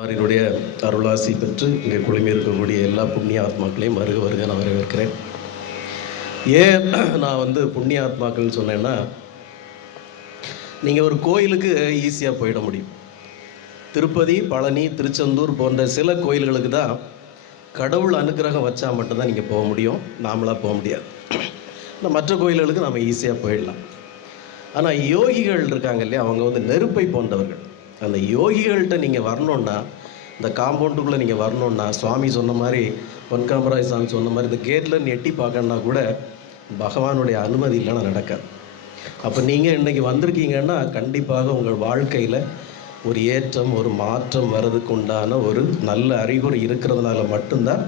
அவர்களுடைய அருளாசி பெற்று இங்கே குழுமி இருக்கக்கூடிய எல்லா புண்ணிய ஆத்மாக்களையும் வருக வருக நான் வரவேற்கிறேன். ஏன் நான் வந்து புண்ணிய ஆத்மாக்கள்னு சொன்னேன்னா நீங்கள் ஒரு கோயிலுக்கு ஈஸியாக போயிட முடியும். திருப்பதி பழனி திருச்செந்தூர் போன்ற சில கோயில்களுக்கு தான் கடவுள் அனுக்கிரகம் வச்சா மட்டும்தான் நீங்கள் போக முடியும். நாமளாக போக முடியாது. மற்ற கோயில்களுக்கு நம்ம ஈஸியாக போயிடலாம். ஆனால் யோகிகள் இருக்காங்க இல்லையா அவங்க வந்து நெருப்பை போன்றவர்கள். அந்த யோகிகள்கிட்ட நீங்கள் வரணுன்னா இந்த காம்பவுண்டுக்குள்ளே நீங்கள் வரணுன்னா சுவாமி சொன்ன மாதிரி பொன்காமராஜ் சாமி சொன்ன மாதிரி இந்த கேட்டில் எட்டி பார்க்கணுன்னா கூட பகவானுடைய அனுமதி இல்லைன்னா நடக்காது. அப்போ நீங்கள் இன்றைக்கி வந்திருக்கீங்கன்னா கண்டிப்பாக உங்கள் வாழ்க்கையில் ஒரு ஏற்றம் ஒரு மாற்றம் வர்றதுக்கு உண்டான ஒரு நல்ல அறிகுறி இருக்கிறதுனால மட்டும்தான்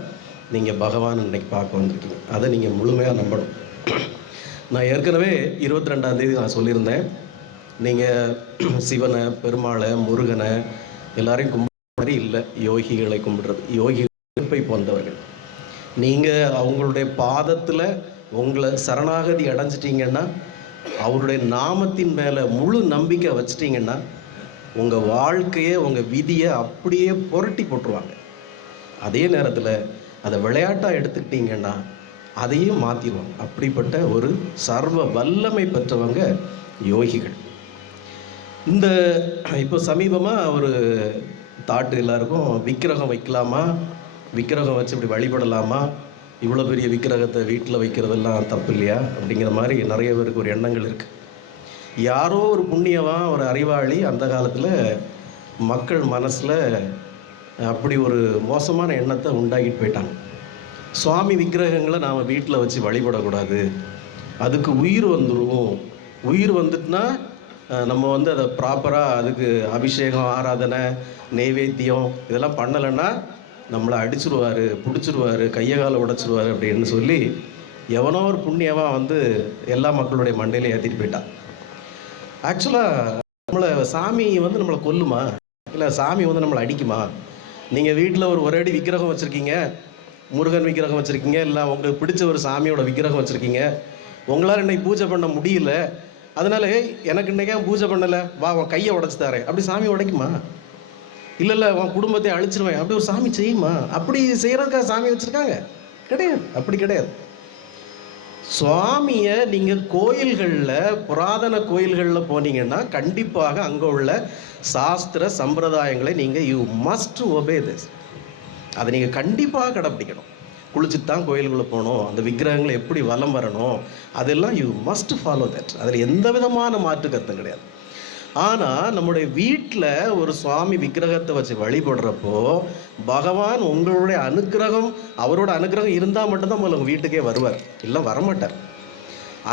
நீங்கள் பகவான் இன்றைக்கி பார்க்க வந்திருக்கீங்க. அதை நீங்கள் முழுமையாக நம்பணும். நான் ஏற்கனவே இருபத்தி ரெண்டாம் தேதி நான் சொல்லியிருந்தேன். நீங்கள் சிவனை பெருமாளை முருகனை எல்லாரையும் கும்பிட்ற மாதிரி இல்லை. யோகிகளை கும்பிடுறது. யோகிகளை போந்தவர்கள் நீங்கள் அவங்களுடைய பாதத்தில் உங்களை சரணாகதி அடைஞ்சிட்டிங்கன்னா அவருடைய நாமத்தின் மேலே முழு நம்பிக்கை வச்சிட்டிங்கன்னா உங்கள் வாழ்க்கையை உங்கள் விதியை அப்படியே புரட்டி போட்டுருவாங்க. அதே நேரத்தில் அதை விளையாட்டாக எடுத்துக்கிட்டிங்கன்னா அதையும் மாற்றிடுவாங்க அப்படிப்பட்ட ஒரு சர்வ வல்லமை பெற்றவங்க யோகிகள். இந்த இப்போ சமீபமாக ஒரு தாட்டு எல்லாருக்கும் விக்கிரகம் வைக்கலாமா? விக்கிரகம் வச்சு இப்படி வழிபடலாமா? இவ்வளோ பெரிய விக்கிரகத்தை வீட்டில் வைக்கிறதெல்லாம் தப்பு இல்லையா அப்படிங்கிற மாதிரி நிறைய பேருக்கு ஒரு எண்ணங்கள் இருக்குது யாரோ ஒரு புண்ணியவான் ஒரு அறிவாளி அந்த காலத்தில் மக்கள் மனசில் அப்படி ஒரு மோசமான எண்ணத்தை உண்டாக்கிட்டு போயிட்டாங்க. சுவாமி விக்கிரகங்களை நாம் வீட்டில் வச்சு வழிபடக்கூடாது. அதுக்கு உயிர் வந்துடும் உயிர் வந்துட்டுனா நம்ம வந்து அதை ப்ராப்பராக அதுக்கு அபிஷேகம் ஆராதனை நெய்வேத்தியம் இதெல்லாம் பண்ணலைன்னா நம்மளை அடிச்சிருவார் பிடிச்சிருவாரு கையை காலை உடைச்சிருவாரு அப்படின்னு சொல்லி எவனோ ஒரு புண்ணியவன் வந்து எல்லா மக்களுடைய மண்டையில ஏற்றிட்டு போயிட்டான். ஆக்சுவலாக நம்மளை சாமி வந்து நம்மளை கொல்லுமா? இல்லை சாமி வந்து நம்மளை அடிக்குமா? நீங்கள் வீட்டில் ஒரு ஒரே அடி விக்கிரகம் வச்சுருக்கீங்க முருகன் விக்கிரகம் வச்சுருக்கீங்க இல்லை உங்களுக்கு பிடிச்ச ஒரு சாமியோட விக்கிரகம் வச்சுருக்கீங்க உங்களால் இன்னைக்கு பூஜை பண்ண முடியல அதனால "ஏய், எனக்கு இன்னைக்கு ஏன் பூஜை பண்ணலை. வா உன் கையை உடச்சி தரேன். அப்படி சாமி உடைக்குமா? இல்லை இல்லை உன் குடும்பத்தை அழிச்சிருவேன். அப்படி ஒரு சாமி செய்யுமா? அப்படி செய்கிறதுக்காக சாமி வச்சுருக்காங்க. கிடையாது. அப்படி கிடையாது. சுவாமியை நீங்கள் கோயில்களில் புராதன கோயில்களில் போனீங்கன்னா கண்டிப்பாக அங்கே உள்ள சாஸ்திர சம்பிரதாயங்களை நீங்கள் யூ மஸ்ட் ஒபே திஸ் அதை நீங்கள் கண்டிப்பாக கடைப்பிடிக்கணும். குளிச்சுட்டு தான் கோயிலுக்குள்ளே போகணும் அந்த விக்கிரகங்களை எப்படி வலம் வரணும் அதெல்லாம் யூ மஸ்ட் ஃபாலோ தட் அதில் எந்த விதமான மாற்று கருத்தும் கிடையாது. ஆனால் நம்முடைய வீட்டில் ஒரு சுவாமி விக்கிரகத்தை வச்சு வழிபடுறப்போ பகவான் உங்களுடைய அனுக்கிரகம் அவரோட அனுக்கிரகம் இருந்தால் மட்டும்தான் உங்களை உங்கள் வீட்டுக்கே வருவார். இல்லை வரமாட்டார்.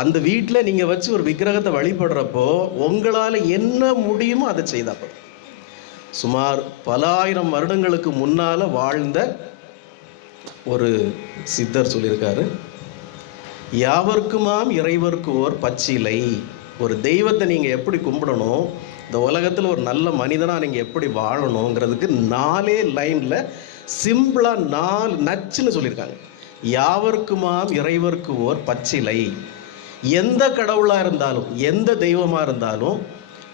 அந்த வீட்டில் நீங்கள் வச்சு ஒரு விக்கிரகத்தை வழிபடுறப்போ உங்களால் என்ன முடியுமோ அதை செய்தா சுமார் பல ஆயிரம் வருடங்களுக்கு முன்னால் வாழ்ந்த ஒரு சித்தர் சொல்லியிருக்காரு யாவர்க்குமாம் இறைவருக்கு ஓர் பச்சிலை. ஒரு தெய்வத்தை நீங்கள் எப்படி கும்பிடணும்? இந்த உலகத்தில் ஒரு நல்ல மனிதனாக நீங்கள் எப்படி வாழணுங்கிறதுக்கு நாலே லைனில் சிம்பிளாக நாலு நச்சுன்னு சொல்லியிருக்காங்க. யாவர்க்குமாம் இறைவருக்கு ஓர் பச்சிலை. எந்த கடவுளாக இருந்தாலும் எந்த தெய்வமாக இருந்தாலும்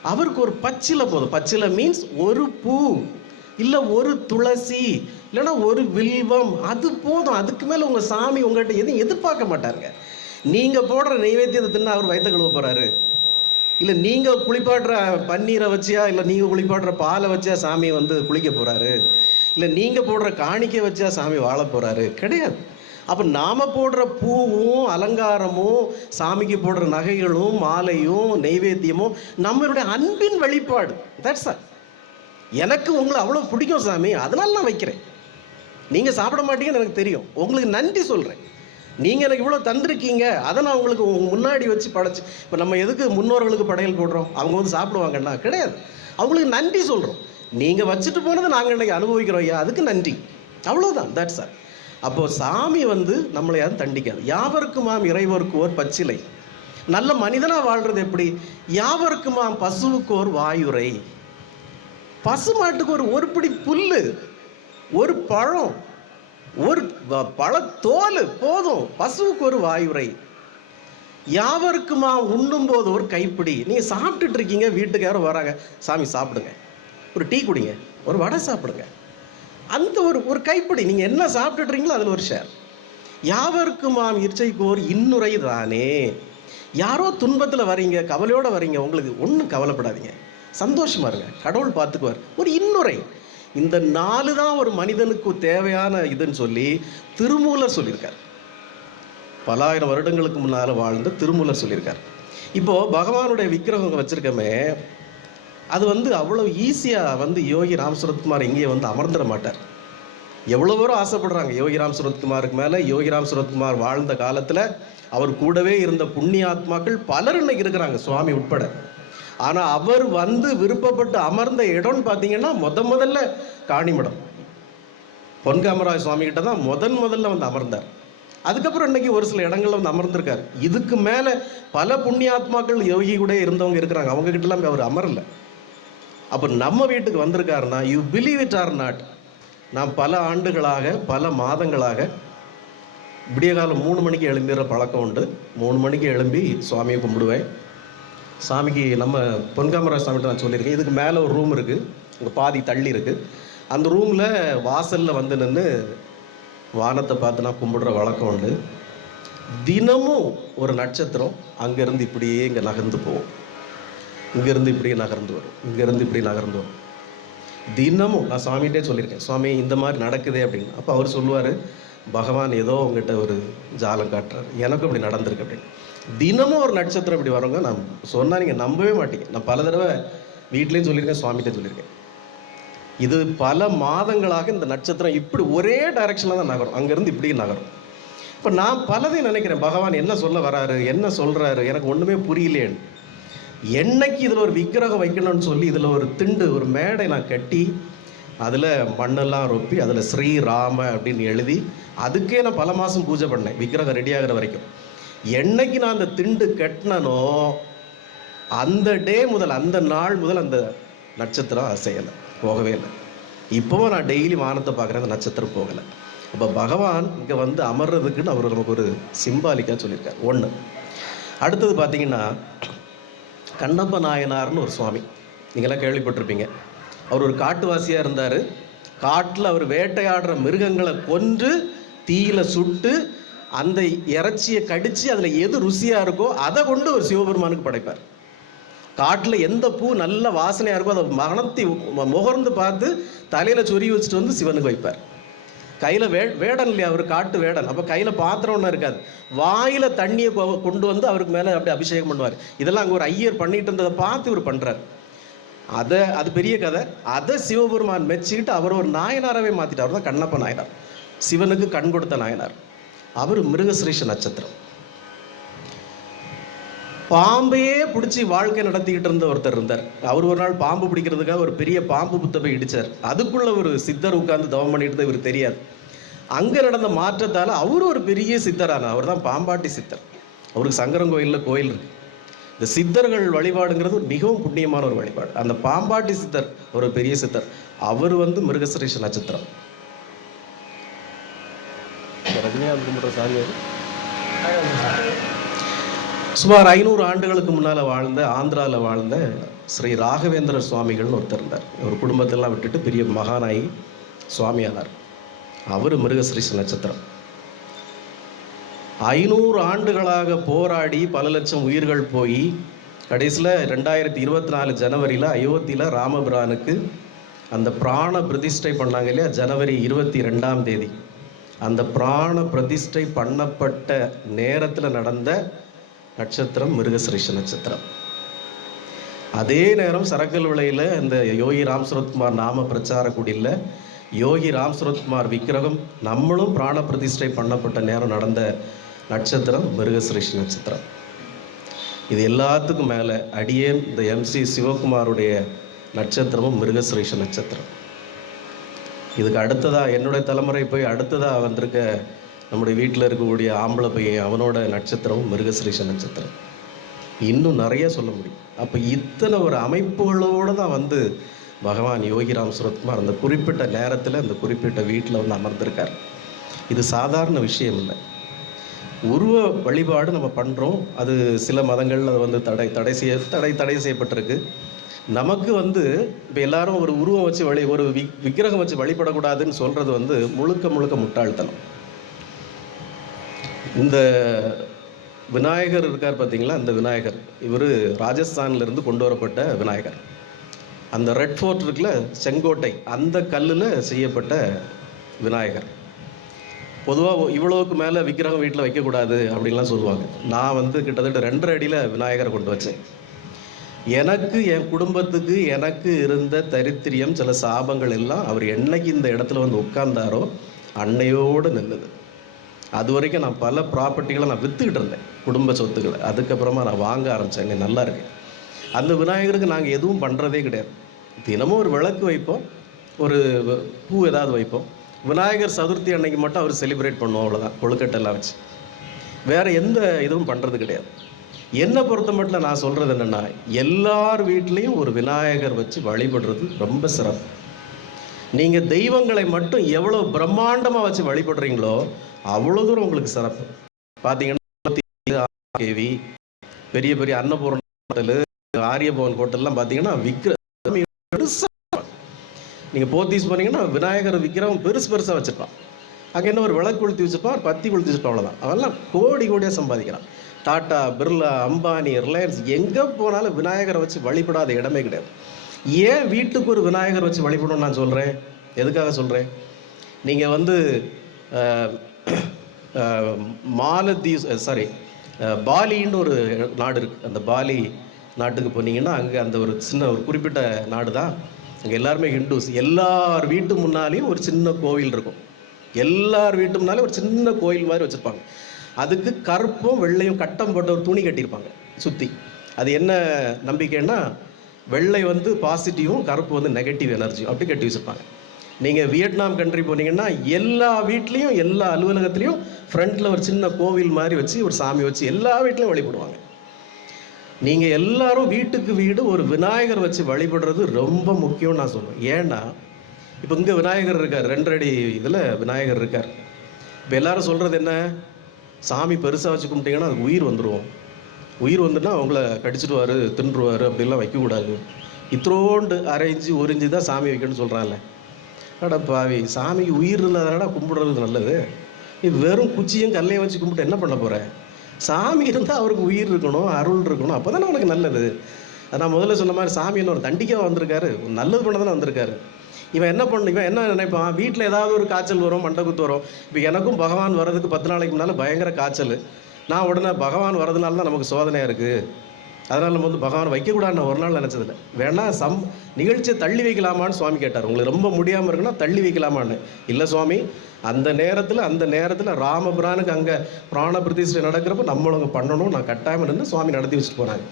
அவருக்கு ஒரு பச்சிலை போதும். பச்சிலை மீன்ஸ் ஒரு பூ. இல்லை ஒரு துளசி இல்லைன்னா ஒரு வில்வம் அது போதும். அதுக்கு மேலே உங்கள் சாமி உங்கள்கிட்ட எதுவும் எதிர்பார்க்க மாட்டாருங்க. நீங்கள் போடுற நெய்வேத்தியத்தை தின்னு அவர் வயிற்ற கழுவ போகிறாரு இல்லை நீங்கள் குளிப்பாடுற பன்னீரை வச்சியா இல்லை நீங்கள் குளிப்பாடுற பாலை வச்சா சாமி வந்து குளிக்க போகிறாரு இல்லை நீங்கள் போடுற காணிக்கை வச்சா சாமி வாழ போகிறாரு கிடையாது. அப்போ நாம் போடுற பூவும் அலங்காரமும் சாமிக்கு போடுற நகைகளும் மாலையும் நெய்வேத்தியமும் நம்மளுடைய அன்பின் வழிபாடு தட்ஸ் ஆல் எனக்கு உங்களை அவ்வளோ பிடிக்கும் சாமி. அதனால நான் வைக்கிறேன். நீங்கள் சாப்பிட மாட்டீங்கன்னு எனக்கு தெரியும். உங்களுக்கு நன்றி சொல்கிறேன் நீங்கள் எனக்கு இவ்வளோ தந்திருக்கீங்க. அதை நான் உங்களுக்கு உங்கள் முன்னாடி வச்சு படைச்சு இப்போ நம்ம எதுக்கு முன்னோர்களுக்கு படையல் போடுறோம்? அவங்க வந்து சாப்பிடுவாங்கன்னா கிடையாது. அவங்களுக்கு நன்றி சொல்கிறோம் நீங்கள் வச்சுட்டு போனதை நாங்கள் இன்னைக்கு அனுபவிக்கிறோம் ஐயா. அதுக்கு நன்றி. அவ்வளோதான் தட்ஸ் சார் அப்போது சாமி வந்து நம்மளை யாரும் தண்டிக்காது. யாவருக்குமாம் இறைவருக்குவோர் பச்சிலை? நல்ல மனிதனாக வாழ்கிறது எப்படி? யாவருக்குமாம் பசுவுக்கு வாயுரை பசுமாட்டுக்கு ஒரு ஒரு பிடி புல் ஒரு பழம் ஒரு பழத்தோல் போதும். பசுவுக்கு ஒரு வாயுரை. யாவருக்குமா உண்ணும் போது ஒரு கைப்பிடி? நீங்கள் சாப்பிட்டுட்டு இருக்கீங்க வீட்டுக்கு யாரும் வராங்க. சாமி சாப்பிடுங்க. ஒரு டீ குடிங்க ஒரு வடை சாப்பிடுங்க. அந்த ஒரு ஒரு கைப்பிடி நீங்கள் என்ன சாப்பிட்டுட்றீங்களோ அதில் ஒரு ஷேர் யாவருக்குமாம் இச்சைக்கோர் இன்னுரை தானே? யாரோ துன்பத்தில் வரீங்க கவலையோடு வரீங்க உங்களுக்கு ஒன்றும் கவலைப்படாதீங்க. சந்தோஷமா இருங்க. கடவுள் பார்த்துக்குவார். ஒரு இன்னுரை. இந்த நாலு தான் ஒரு மனிதனுக்கு தேவையான இதுன்னு சொல்லி திருமூலர் சொல்லியிருக்கார். பலாயிரம் வருடங்களுக்கு முன்னால் வாழ்ந்த திருமூலர் சொல்லியிருக்கார். இப்போது பகவானுடைய விக்கிரகம் வச்சுருக்கமே. அது வந்து அவ்வளோ ஈஸியாக வந்து யோகி ராம் சுரத்குமார் இங்கேயே வந்து அமர்ந்துட மாட்டார். எவ்வளோ பேரும் ஆசைப்படுறாங்க. யோகி ராம் சுரத்குமாருக்கு மேலே யோகி ராம் சுரத்குமார் வாழ்ந்த காலத்தில் அவர் கூடவே இருந்த புண்ணிய ஆத்மாக்கள் பலர் இன்னைக்கு இருக்கிறாங்க. சுவாமி உட்பட. ஆனால் அவர் வந்து விருப்பப்பட்டு அமர்ந்த இடம்னு பார்த்தீங்கன்னா முத முதல்ல காணிமடம். பொன்காமராஜ சுவாமி கிட்ட தான் முதன் முதல்ல வந்து அமர்ந்தார். அதுக்கப்புறம் இன்னைக்கு ஒரு சில இடங்கள்ல வந்து அமர்ந்திருக்கார். இதுக்கு மேலே பல புண்ணியாத்மாக்கள் யோகி கூட இருந்தவங்க இருக்கிறாங்க. அவங்க கிட்டலாம் அவர் அமரல. அப்போ நம்ம வீட்டுக்கு வந்திருக்காருன்னா you believe it or not நான் பல ஆண்டுகளாக பல மாதங்களாக விடிய காலம் மூணு மணிக்கு எழும்பிடுற பழக்கம் உண்டு. மூணு மணிக்கு எழும்பி சுவாமியை கும்பிடுவேன். சாமிக்கு நம்ம பொன்காமராஜ் சாமிகிட்ட நான் சொல்லியிருக்கேன். இதுக்கு மேலே ஒரு ரூம் இருக்குது இங்கே பாதி தள்ளி இருக்குது அந்த ரூமில் வாசலில் வந்து நின்று வானத்தை பார்த்து நான் கும்பிடுற வழக்கம் உண்டு. தினமும் ஒரு நட்சத்திரம் அங்கேருந்து இப்படியே இங்கே நகர்ந்து போகும். இங்கேருந்து இப்படியே நகர்ந்து வரும். இங்கேருந்து இப்படி நகர்ந்து வரும். தினமும் நான் சாமிகிட்டே சொல்லியிருக்கேன். சுவாமி இந்த மாதிரி நடக்குதே அப்படின்னு. அப்போ அவர் சொல்லுவார் பகவான் ஏதோ உங்ககிட்ட ஒரு ஜாலம் காட்டுறாரு. எனக்கும் இப்படி நடந்திருக்கு அப்படின்னு. தினமும் ஒரு நட்சத்திரம் இப்படி வரவங்க நான் சொன்னால் நீங்கள் நம்பவே மாட்டீங்க. நான் பல தடவை வீட்லேயும் சொல்லியிருக்கேன் சுவாமிகிட்ட சொல்லியிருக்கேன். இது பல மாதங்களாக இந்த நட்சத்திரம் இப்படி ஒரே டைரக்ஷனில் தான் நகரும். அங்கேருந்து இப்படி நகரும். இப்போ நான் பலதையும் நினைக்கிறேன். பகவான் என்ன சொல்ல வராரு? என்ன சொல்கிறாரு எனக்கு ஒன்றுமே புரியலேன்னு. என்னைக்கு இதில் ஒரு விக்கிரகம் வைக்கணும்னு சொல்லி இதில் ஒரு திண்டு ஒரு மேடை நான் கட்டி அதில் மண்ணெல்லாம் ரொப்பி அதில் ஸ்ரீராம அப்படின்னு எழுதி அதுக்கே நான் பல மாதம் பூஜை பண்ணேன். விக்கிரகம் ரெடி ஆகிற வரைக்கும். என்னைக்கு நான் அந்த திண்டு கட்டினனோ அந்த டே முதல் அந்த நாள் முதல் அந்த நட்சத்திரம் அசையலை போகவே இல்லை. இப்போவும் நான் டெய்லி வானத்தை பார்க்குறேன் அந்த நட்சத்திரம் போகலை. அப்போ பகவான் இங்கே வந்து அமர்றதுக்குன்னு அவர் நமக்கு ஒரு சிம்பாலிக்காக சொல்லியிருக்கார். ஒன்று அடுத்தது பார்த்தீங்கன்னா கண்ணப்ப நாயனார்னு ஒரு சுவாமி. நீங்களாம் கேள்விப்பட்டிருப்பீங்க. அவர் ஒரு காட்டுவாசியாக இருந்தார். காட்டில் அவர் வேட்டையாடுற மிருகங்களை கொன்று தீயில சுட்டு அந்த இறைச்சியை கடித்து அதில் எது ருசியாக இருக்கோ அதை கொண்டு ஒரு சிவபெருமானுக்கு படைப்பார். காட்டில் எந்த பூ நல்ல வாசனையாக இருக்கோ அதை மணத்தி மு- முகர்ந்து பார்த்து தலையில் சொறி வச்சுட்டு வந்து சிவனுக்கு வைப்பார். கையில் வே வேடன் இல்லையா அவர் காட்டு வேடன். அப்போ கையில் பாத்திரம் ஒன்றும் இருக்காது. வாயில் தண்ணியை கொண்டு வந்து அவருக்கு மேலே அப்படி அபிஷேகம் பண்ணுவார். இதெல்லாம் அங்கே ஒரு ஐயர் பண்ணிட்டு இருந்ததை பார்த்து இவர் பண்ணுறார் அதை அது பெரிய கதை. அதை சிவபெருமான் மெச்சிக்கிட்டு அவர் ஒரு நாயனாராகவே மாற்றிட்டார் தான் கண்ணப்ப நாயனார். சிவனுக்கு கண் கொடுத்த நாயனார். அவர் மிருகசிரீஷ நட்சத்திரம். பாம்பையே பிடிச்சி வாழ்க்கை நடத்திக்கிட்டு இருந்த ஒருத்தர் இருந்தார். அவர் ஒரு நாள் பாம்பு பிடிக்கிறதுக்காக ஒரு பெரிய பாம்பு புத்தை இடித்தார் இடிச்சார். அதுக்குள்ள ஒரு சித்தர் உட்கார்ந்து தவம் பண்ணிட்டு இவர் தெரியாது. அங்கே நடந்த மாற்றத்தால் அவரும் ஒரு பெரிய சித்தரானார் அவர் தான் பாம்பாட்டி சித்தர். அவருக்கு சங்கரன் கோயிலில் கோயில் இருக்கு. இந்த சித்தர்கள் வழிபாடுங்கிறது மிகவும் புண்ணியமான ஒரு வழிபாடு. அந்த பாம்பாட்டி சித்தர் ஒரு பெரிய சித்தர் அவர் வந்து மிருகசிரீஷ நட்சத்திரம். கும்பிட்ற சாமி அது. சுமார் ஐநூறு ஆண்டுகளுக்கு முன்னால் வாழ்ந்த ஆந்திராவில் வாழ்ந்த ஸ்ரீ ராகவேந்திர சுவாமிகள்னு ஒருத்தர் இருந்தார். ஒரு குடும்பத்தெல்லாம் விட்டுட்டு பெரிய மகானாயி சுவாமியானார். அவர் மிருகஸ்ரீ நட்சத்திரம். ஐநூறு ஆண்டுகளாக போராடி பல லட்சம் உயிர்கள் போய் கடைசியில் ரெண்டாயிரத்தி இருபத்தி நாலு ஜனவரியில் அயோத்தியில் ராமபிரானுக்கு அந்த பிராண பிரதிஷ்டை பண்ணாங்க இல்லையா? ஜனவரி இருபத்தி ரெண்டாம் தேதி. அந்த பிராண பிரதிஷ்டை பண்ணப்பட்ட நேரத்தில் நடந்த நட்சத்திரம் மிருகசிரேஷ நட்சத்திரம். அதே நேரம் சரக்கல் விலையில் இந்த யோகி ராம் சுரத்குமார் நாம பிரச்சார குடியில் யோகி ராம் சுரத்குமார் விக்கிரகம் நம்மளும் பிராண பிரதிஷ்டை பண்ணப்பட்ட நேரம் நடந்த நட்சத்திரம் மிருகசிரேஷ நட்சத்திரம். இது எல்லாத்துக்கும் மேலே அடியேன் இந்த எம்சி சிவகுமாருடைய நட்சத்திரமும் மிருகசிரேஷ நட்சத்திரம். இதுக்கு அடுத்ததாக என்னுடைய தலைமுறை போய் அடுத்ததாக வந்திருக்க நம்முடைய வீட்டில் இருக்கக்கூடிய ஆம்பளை பையன் அவனோட நட்சத்திரமும் மிருகசிரீஷ நட்சத்திரம். இன்னும் நிறைய சொல்ல முடியும். அப்போ இத்தனை ஒரு அமைப்புகளோடு தான் வந்து பகவான் யோகிராம் சுரத்குமார் அந்த குறிப்பிட்ட நேரத்தில் அந்த குறிப்பிட்ட வீட்டில் வந்து அமர்ந்திருக்கார். இது சாதாரண விஷயம் இல்லை. உருவ வழிபாடு நம்ம பண்ணுறோம் அது சில மதங்களில் அது வந்து தடை தடை செய்ய தடை தடை செய்யப்பட்டிருக்கு. நமக்கு வந்து இப்போ எல்லாரும் ஒரு உருவம் வச்சு வழி ஒரு வி விக்கிரகம் வச்சு வழிபடக்கூடாதுன்னு சொல்கிறது வந்து முழுக்க முழுக்க முட்டாள்தனம். இந்த விநாயகர் இருக்கார் பார்த்தீங்களா இந்த விநாயகர். இவர் ராஜஸ்தான்லேருந்து கொண்டு வரப்பட்ட விநாயகர். அந்த ரெட் ஃபோர்ட் இருக்குல்ல செங்கோட்டை அந்த கல்லில் செய்யப்பட்ட விநாயகர். பொதுவாக இவ்வளோவுக்கு மேலே விக்கிரகம் வீட்டில் வைக்கக்கூடாது அப்படின்லாம் சொல்லுவாங்க. நான் வந்து கிட்டத்தட்ட ரெண்டரை அடியில் விநாயகரை கொண்டு வச்சேன். எனக்கு என் குடும்பத்துக்கு எனக்கு இருந்த தரித்திரியம் சில சாபங்கள் எல்லாம் அவர் என்னைக்கு இந்த இடத்துல வந்து உட்கார்ந்தாரோ அன்னையோடு நின்றுது அது வரைக்கும் நான் பல ப்ராப்பர்ட்டிகளை நான் விற்றுக்கிட்டு இருந்தேன் குடும்ப சொத்துக்களை. அதுக்கப்புறமா நான் வாங்க ஆரம்பித்தேன் இங்கே நல்லா இருக்கு. அந்த விநாயகருக்கு நாங்கள் எதுவும் பண்ணுறதே கிடையாது. தினமும் ஒரு விளக்கு வைப்போம் ஒரு பூ ஏதாவது வைப்போம். விநாயகர் சதுர்த்தி அன்னைக்கு மட்டும் அவர் செலிப்ரேட் பண்ணுவோம் அவ்வளோதான் கொழுக்கட்டெல்லாம் வச்சு. வேறு எந்த இதுவும் பண்ணுறது கிடையாது. என்னை பொறுத்த மட்டும் நான் சொல்கிறது என்னென்னா எல்லார் வீட்லேயும் ஒரு விநாயகர் வச்சு வழிபடுறது ரொம்ப சிறப்பு. நீங்கள் தெய்வங்களை மட்டும் எவ்வளோ பிரம்மாண்டமாக வச்சு வழிபடுறீங்களோ அவ்வளோ தூரம் உங்களுக்கு சிறப்பு. பார்த்தீங்கன்னா கேவி பெரிய பெரிய அன்னபூர்ண ஹோட்டலு ஆரியபவன் ஹோட்டல்லாம் பார்த்தீங்கன்னா விக்கிர பெருசா நீங்கள் போத்தீஸ் போனீங்கன்னா விநாயகர் விக்கிரம் பெருசு பெருசாக வச்சுருப்பான் அங்கே என்ன ஒரு விளக்கு கொளுத்தி வச்சுப்பான் ஒரு பத்தி கொளுத்தி வச்சுப்பான் அவ்வளோதான் அவெல்லாம் கோடி கோடியாக சம்பாதிக்கிறான். டாட்டா பிர்லா அம்பானி ரிலையன்ஸ் எங்கே போனாலும் விநாயகரை வச்சு வழிபடாத இடமே கிடையாது. ஏன் வீட்டுக்கு ஒரு விநாயகர் வச்சு வழிபடணும்னு நான் சொல்கிறேன் எதுக்காக சொல்கிறேன் நீங்கள் வந்து அஹ், மாலத்தீவ்ஸ் சாரி பாலின்னு ஒரு நாடு இருக்குது அந்த பாலி நாட்டுக்கு போனீங்கன்னா அங்கே அந்த ஒரு சின்ன ஒரு குறிப்பிட்ட நாடு தான் அங்கே எல்லாருமே ஹிந்துஸ். எல்லார் வீட்டு முன்னாலேயும் ஒரு சின்ன கோவில் இருக்கும். எல்லார் வீட்டும்னாலே ஒரு சின்ன கோயில் மாதிரி வச்சுருப்பாங்க. அதுக்கு கருப்பும் வெள்ளையும் கட்டம் போட்ட ஒரு துணி கட்டியிருப்பாங்க சுற்றி அது என்ன நம்பிக்கைன்னா வெள்ளை வந்து பாசிட்டிவும் கருப்பு வந்து நெகட்டிவ் எனர்ஜியும் அப்படி கட்டி வச்சுருப்பாங்க. நீங்கள் வியட்நாம் கண்ட்ரி போனீங்கன்னா எல்லா வீட்லேயும் எல்லா அலுவலகத்துலேயும் ஃப்ரண்ட்டில் ஒரு சின்ன கோவில் மாதிரி வச்சு ஒரு சாமி வச்சு எல்லா வீட்லேயும் வழிபடுவாங்க நீங்கள் எல்லாரும் வீட்டுக்கு வீடு ஒரு விநாயகர் வச்சு வழிபடுறது ரொம்ப முக்கியம்னு நான் சொல்லுவேன் ஏன்னா இப்போ இங்கே விநாயகர் இருக்கார் ரெண்டரை இதில் விநாயகர் இருக்கார். இப்போ எல்லாரும் சொல்கிறது என்ன? சாமி பெருசாக வச்சு கும்பிட்டீங்கன்னா அதுக்கு உயிர் வந்துடும் உயிர் வந்துன்னா அவங்கள கடிச்சிடுவார் தின்றுவார் அப்படிலாம் வைக்கக்கூடாது. இத்ரோண்டு அரை இஞ்சி ஒரு இஞ்சி தான் சாமி வைக்கணும்னு சொல்கிறான்ல அட பாவி சாமிக்கு உயிர் இருந்தாதானடா கும்பிடுறது நல்லது. நீ வெறும் குச்சியும் கல்லையும் வச்சு கும்பிட்டு என்ன பண்ண போகிறேன் சாமி இருந்தால் அவருக்கு உயிர் இருக்கணும் அருள் இருக்கணும் அப்போ தானே அவனுக்கு நல்லது. நான் முதல்ல சொன்ன மாதிரி சாமி இன்னொரு தண்டிக்காக வந்திருக்காரு. நல்லது பண்ண தானே வந்திருக்காரு. இவன் என்ன பண்ண இவன் என்ன நினைப்பான்? வீட்டில் ஏதாவது ஒரு காய்ச்சல் வரும் மண்டகுத்து வரும். இப்போ எனக்கும் பகவான் வர்றதுக்கு பத்து நாளைக்கு முன்னால் பயங்கர காய்ச்சல். நான் உடனே பகவான் வர்றதுனால தான் நமக்கு சோதனையாக இருக்குது அதனால் நம்ம வந்து பகவான் வைக்கக்கூடாதுன்னு ஒரு நாள் நினச்சதில்ல. வேணால் சம் நிகழ்ச்சியை தள்ளி வைக்கலாமான்னு சுவாமி கேட்டார். உங்களுக்கு ரொம்ப முடியாமல் இருக்குன்னா தள்ளி வைக்கலாமான்னு. இல்லை சுவாமி அந்த நேரத்தில் அந்த நேரத்தில் ராமபுரானுக்கு அங்கே பிராண பிரதிஷ்டை நடக்கிறப்ப நம்மளும் பண்ணணும் நான் கட்டாயம் இருந்து சுவாமி நடத்தி வச்சுட்டு போனாங்க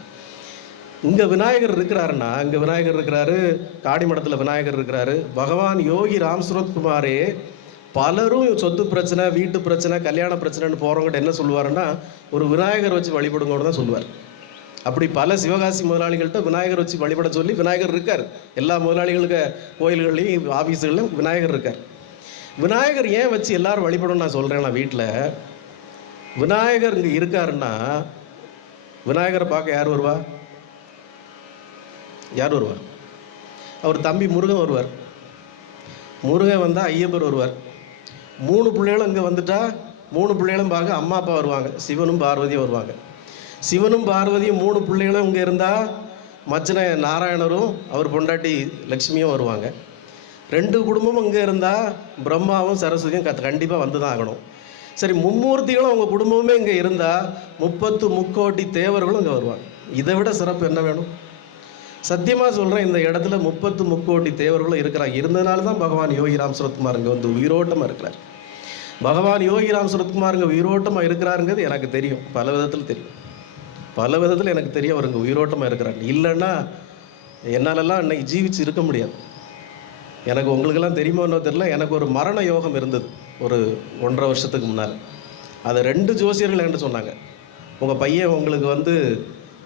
இங்கே விநாயகர் இருக்கிறாருன்னா இங்கே விநாயகர் இருக்கிறாரு காடிமடத்தில் விநாயகர் இருக்கிறாரு. பகவான் யோகி ராம் சுரத்குமாரே பலரும் சொத்து பிரச்சனை வீட்டு பிரச்சனை கல்யாண பிரச்சனைன்னு போகிறவங்ககிட்ட என்ன சொல்லுவாருன்னா ஒரு விநாயகர் வச்சு வழிபடுங்கன்னு தான் சொல்லுவார். அப்படி பல சிவகாசி முதலாளிகள்கிட்ட விநாயகர் வச்சு வழிபட சொல்லி விநாயகர் இருக்கார். எல்லா முதலாளிகளுக்கு கோயில்கள்லையும் ஆஃபீஸுகள்லையும் விநாயகர் இருக்கார். விநாயகர் ஏன் வச்சு எல்லாரும் வழிபடணும் நான் சொல்கிறேன் நான் வீட்டில் விநாயகர் இங்கே இருக்காருன்னா விநாயகரை பார்க்க யார் வருவா? யார் வருவார் அவர் தம்பி முருகன் வருவார் முருகன் வந்தால் ஐயப்பர் வருவார் மூணு பிள்ளைகளும் இங்கே வந்துட்டால் மூணு பிள்ளைகளும் பார்க்க அம்மா அப்பா வருவாங்க. சிவனும் பார்வதியும் வருவாங்க. சிவனும் பார்வதியும் மூணு பிள்ளைகளும் இங்கே இருந்தால் மச்சன நாராயணரும் அவர் பொண்டாட்டி லக்ஷ்மியும் வருவாங்க. ரெண்டு குடும்பமும் இங்கே இருந்தால் பிரம்மாவும் சரஸ்வதியும் கத் கண்டிப்பாக வந்து தான் ஆகணும் சரி மும்மூர்த்திகளும் அவங்க குடும்பமுமே இங்கே இருந்தால் முப்பத்து முக்கோட்டி தேவர்களும் இங்கே வருவாங்க. இதை விட சிறப்பு என்ன வேணும்? சத்தியமாக சொல்கிறேன் இந்த இடத்துல முப்பத்து முக்கோட்டி தேவர்களும் இருக்கிறாங்க. இருந்ததுனால தான் பகவான் யோகி ராம் சுரத்குமார் இங்கே வந்து உயிரோட்டமாக இருக்கிறார். பகவான் யோகி ராம் சுரத்குமார் இங்கே உயிரோட்டமாக இருக்கிறாருங்கிறது எனக்கு தெரியும். பல விதத்தில் தெரியும். பல விதத்தில் எனக்கு தெரியும் அவர் இங்கே உயிரோட்டமாக இருக்கிறார். இல்லைன்னா என்னாலெல்லாம் அன்னைக்கு ஜீவிச்சு இருக்க முடியாது. எனக்கு உங்களுக்கெல்லாம் தெரியுமோ என்ன தெரியல. எனக்கு ஒரு மரண யோகம் இருந்தது ஒரு ஒன்றரை வருஷத்துக்கு முன்னால். அதை ரெண்டு ஜோசியர்கள் என்கிட்ட சொன்னாங்க. உங்கள் பையன் உங்களுக்கு வந்து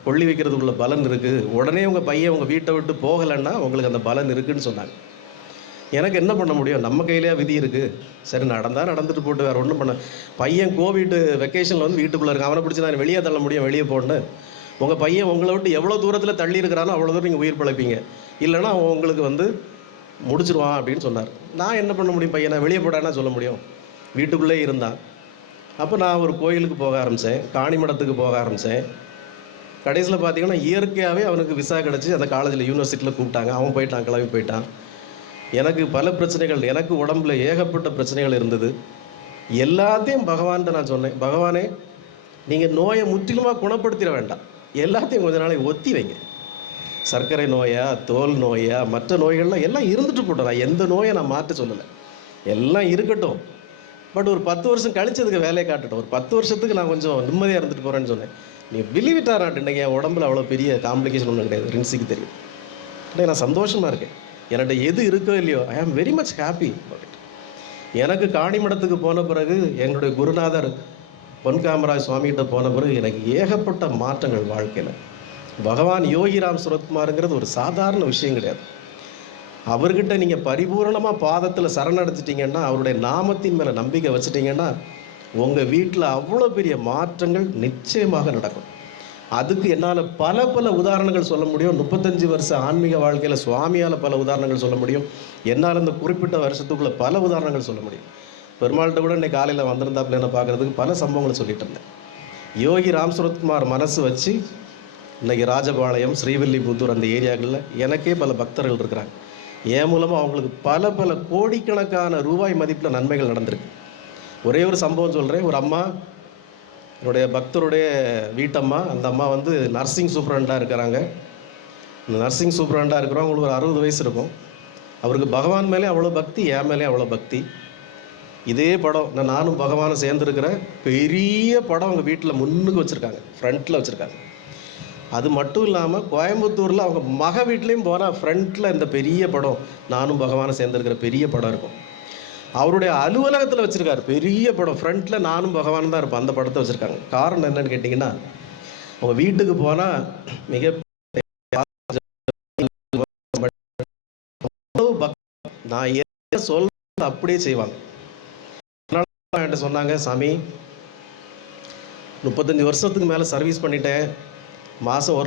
கொள்ளி வைக்கிறதுக்குள்ள பலன் இருக்குது உடனே உங்கள் பையன் உங்கள் வீட்டை விட்டு போகலைன்னா உங்களுக்கு அந்த பலன் இருக்குதுன்னு சொன்னாங்க. எனக்கு என்ன பண்ண முடியும்? நம்ம கையிலேயே விதி இருக்குது சரி நடந்தால் நடந்துட்டு போட்டு வேறு ஒன்றும் பண்ண பையன் கோவிட்டு வெக்கேஷனில் வந்து வீட்டுக்குள்ளே இருக்கு அவனை பிடிச்சி நான் வெளியே தள்ள முடியும் வெளியே போன்னு உங்கள் பையன் உங்களை விட்டு எவ்வளோ தூரத்தில் தள்ளி இருக்கிறானோ அவ்வளோ தூரம் நீங்கள் உயிர் பிழைப்பீங்க. இல்லைன்னா அவன் உங்களுக்கு வந்து முடிச்சிருவான் அப்படின்னு சொன்னார். நான் என்ன பண்ண முடியும் பையனை? வெளியே போடானா சொல்ல முடியும். வீட்டுக்குள்ளே இருந்தான். அப்போ நான் ஒரு கோயிலுக்கு போக ஆரம்பித்தேன் காணிமடத்துக்கு போக ஆரம்பித்தேன் கடைசியில் பார்த்தீங்கன்னா இயற்கையாகவே அவனுக்கு விசா கிடச்சி அந்த காலேஜில் யூனிவர்சிட்டியில் கூப்பிட்டாங்க. அவன் போயிட்டான் கிளம்பி போயிட்டான். எனக்கு பல பிரச்சனைகள் எனக்கு உடம்புல ஏகப்பட்ட பிரச்சனைகள் இருந்தது. எல்லாத்தையும் பகவான்கிட்ட நான் சொன்னேன். பகவானே நீங்கள் நோயை முற்றிலுமாக குணப்படுத்திட வேண்டாம். எல்லாத்தையும் கொஞ்ச நாளைக்கு ஒத்தி வைங்க. சர்க்கரை நோயா தோல் நோயா மற்ற நோய்கள்லாம் எல்லாம் இருந்துட்டு போட்டோம். நான் எந்த நோயை நான் மாற்ற சொல்லலை. எல்லாம் இருக்கட்டும். பட் ஒரு பத்து வருஷம் கழிச்சதுக்கு வேலையை காட்டட்டும். ஒரு பத்து வருஷத்துக்கு நான் கொஞ்சம் நிம்மதியாக இருந்துட்டு போகிறேன்னு சொன்னேன். நீ பிலீவ் இட் ஆர் இன்னைக்கு என் உடம்புல அவ்வளோ பெரிய காம்ப்ளிகேஷன் ஒன்றும் கிடையாது. ரின்ஸுக்கு தெரியும். இன்னைக்கு நான் சந்தோஷமாக இருக்கேன். என்கிட்ட எது இருக்கோ இல்லையோ ஐ ஆம் வெரி மச் ஹாப்பி எனக்கு காணிமடத்துக்கு போன பிறகு என்னுடைய குருநாதர் பொன்காமராஜ் சுவாமிகிட்ட போன பிறகு எனக்கு ஏகப்பட்ட மாற்றங்கள் வாழ்க்கையில். பகவான் யோகிராம் சுரத்குமாருங்கிறது ஒரு சாதாரண விஷயம் கிடையாது. அவர்கிட்ட நீங்கள் பரிபூரணமாக பாதத்தில் சரணடைச்சிட்டிங்கன்னா அவருடைய நாமத்தின் மேலே நம்பிக்கை வச்சுட்டிங்கன்னா உங்கள் வீட்டில் அவ்வளோ பெரிய மாற்றங்கள் நிச்சயமாக நடக்கும். அதுக்கு என்னால் பல பல உதாரணங்கள் சொல்ல முடியும். முப்பத்தஞ்சு வருஷ ஆன்மீக வாழ்க்கையில் சுவாமியால் பல உதாரணங்கள் சொல்ல முடியும். என்னால் இந்த குறிப்பிட்ட வருஷத்துக்குள்ளே பல உதாரணங்கள் சொல்ல முடியும். பெருமாள்கிட்ட கூட இன்னைக்கு காலையில் வந்திருந்தாப்புல என்ன பார்க்குறதுக்கு பல சம்பவங்களை சொல்லிட்டு இருந்தேன். யோகி ராம் சுரத்குமார் மனசு வச்சு இன்றைக்கி ராஜபாளையம் ஸ்ரீவில்லிபுத்தூர் அந்த ஏரியாக்களில் எனக்கே பல பக்தர்கள் இருக்கிறாங்க. என் மூலமாக அவங்களுக்கு பல பல கோடிக்கணக்கான ரூபாய் மதிப்பில் நன்மைகள் நடந்திருக்கு. ஒரே ஒரு சம்பவம் சொல்கிறேன் ஒரு அம்மா என்னுடைய பக்தருடைய வீட்டம்மா அந்த அம்மா வந்து நர்சிங் சூப்பரண்டாக இருக்கிறாங்க. இந்த நர்சிங் சூப்பரண்டாக இருக்கிறோம் அவங்களுக்கு ஒரு அறுபது வயசு இருக்கும். அவருக்கு பகவான் மேலே அவ்வளோ பக்தி என் மேலே அவ்வளோ பக்தி. இதே படம் நான் நானும் பகவானும் சேர்ந்துருக்கிற பெரிய படம் அவங்க வீட்டில் முன்னுக்கு வச்சுருக்காங்க. ஃப்ரண்ட்டில் வச்சுருக்காங்க. அது மட்டும் இல்லாமல் கோயம்புத்தூரில் அவங்க மக வீட்லேயும் போனால் ஃப்ரண்ட்டில் இந்த பெரிய படம் நானும் பகவானும் சேர்ந்துருக்கிற பெரிய படம் இருக்கும். அவருடைய அலுவலகத்தில் வச்சுருக்காரு. பெரிய படம். ஃப்ரண்ட்டில் நானும் பகவான் தான் இருப்பேன் அந்த படத்தை வச்சுருக்காங்க. காரணம் என்னன்னு கேட்டிங்கன்னா அவங்க வீட்டுக்கு போனால் மிக நான் என்ன சொல்றது அப்படியே செய்வாங்க. அதனால என்கிட்ட சொன்னாங்க சாமி முப்பத்தஞ்சு வருஷத்துக்கு மேலே சர்வீஸ் பண்ணிட்டேன். மாதம் ஒரு